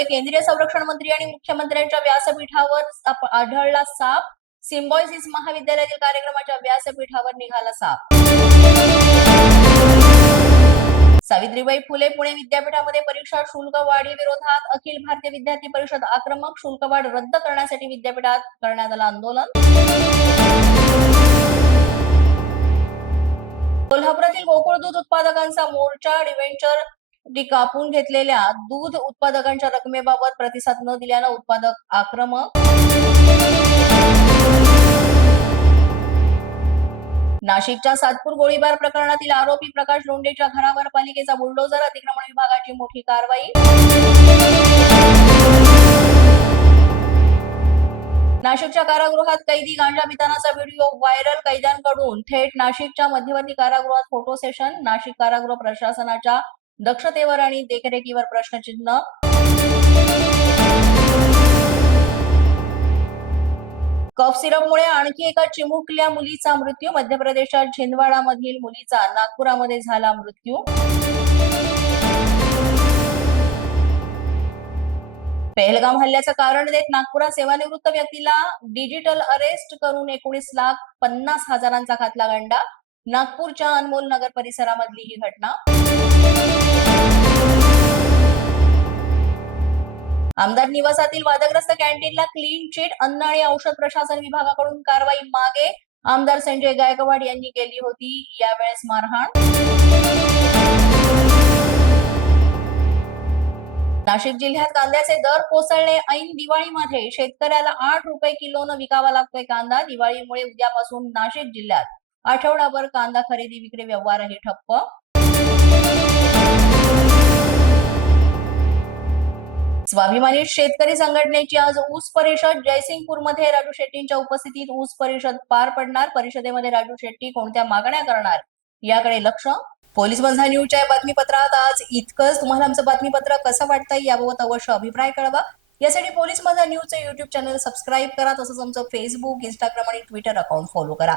नागपूरमध्ये केंद्रीय संरक्षण मंत्री आणि मुख्यमंत्र्यांच्या व्यासपीठावर आढळला साप. सिम्बॉयसिस महाविद्यालयातील कार्यक्रमाच्या व्यासपीठावर निघाला साप. सावित्रीबाई फुले पुणे विद्यापीठामध्ये परीक्षा शुल्क वाढी विरोधात अखिल भारतीय विद्यार्थी परिषद आक्रमक शुल्क वाढ रद्द करण्यासाठी विद्यापीठात करण्यात आलं आंदोलन. कोल्हापुरातील गोकुळ दूध उत्पादकांचा मोर्चा डिव्हेंचर कापून घेतलेल्या दूध उत्पादकांच्या रकमेबाबत प्रतिसाद न दिल्यानं उत्पादक आक्रमक. नाशिकच्या सातपूर गोळीबार प्रकरणातील आरोपी प्रकाश लोंडेच्या घरावर पालिकेचा बुलडोजर अतिक्रमण विभागाची मोठी कारवाई. नाशिकच्या कारागृहात कैदी गांजा पितानाचा व्हिडिओ व्हायरल कैद्यांकडून थेट नाशिकच्या मध्यवर्ती कारागृहात फोटो सेशन नाशिक कारागृह प्रशासनाच्या दक्षतेवर आणि देखरेखीवर प्रश्नचिन्ह. कफ सिरपमुळे आणखी एका चिमुकल्या मुलीचा मृत्यू. मध्य प्रदेशात छिंदवाडामधील मुलीचा नागपुरामध्ये झाला मृत्यू. पहलगाम हल्ल्याचं कारण देत नागपुरात सेवानिवृत्त व्यक्तीला डिजिटल अरेस्ट करून एकोणीस लाख पन्नास हजारांचा घातला गंडा. नागपूरच्या अनमोल नगर परिसरामधली ही घटना. आमदार निवासातील वादग्रस्त कॅन्टीनला क्लीन चिट अन्न आणि औषध प्रशासन विभागाकडून कारवाई मागे आमदार संजय गायकवाड यांनी केली होती. यावेळेस मारहाण. नाशिक जिल्ह्यात कांद्याचे दर कोसळले. ऐन दिवाळीमध्ये शेतकऱ्याला आठ रुपये किलोनं विकावा लागतोय कांदा. दिवाळीमुळे उद्यापासून नाशिक जिल्ह्यात आठवडाभर कांदा खरेदी विक्री व्यवहारही ठप्प. स्वाभिमानी शेतकरी संघटनेची आज ऊस परिषद. जयसिंगपूरमध्ये राजू शेट्टींच्या उपस्थितीत ऊस परिषद पार पडणार. परिषदेमध्ये राजू शेट्टी कोणत्या मागण्या करणार? याकडे लक्ष. पोलीस बंधा न्यूजच्या बातमीपत्रात आज इतकंच. तुम्हाला आमचं बातमीपत्र कसं वाटतंय याबाबत अवश्य अभिप्राय कळवा. यासाठी पोलीस बंधा न्यूजचं युट्यूब चॅनल सबस्क्राईब करा. तसंच आमचं फेसबुक इंस्टाग्राम आणि ट्विटर अकाउंट फॉलो करा.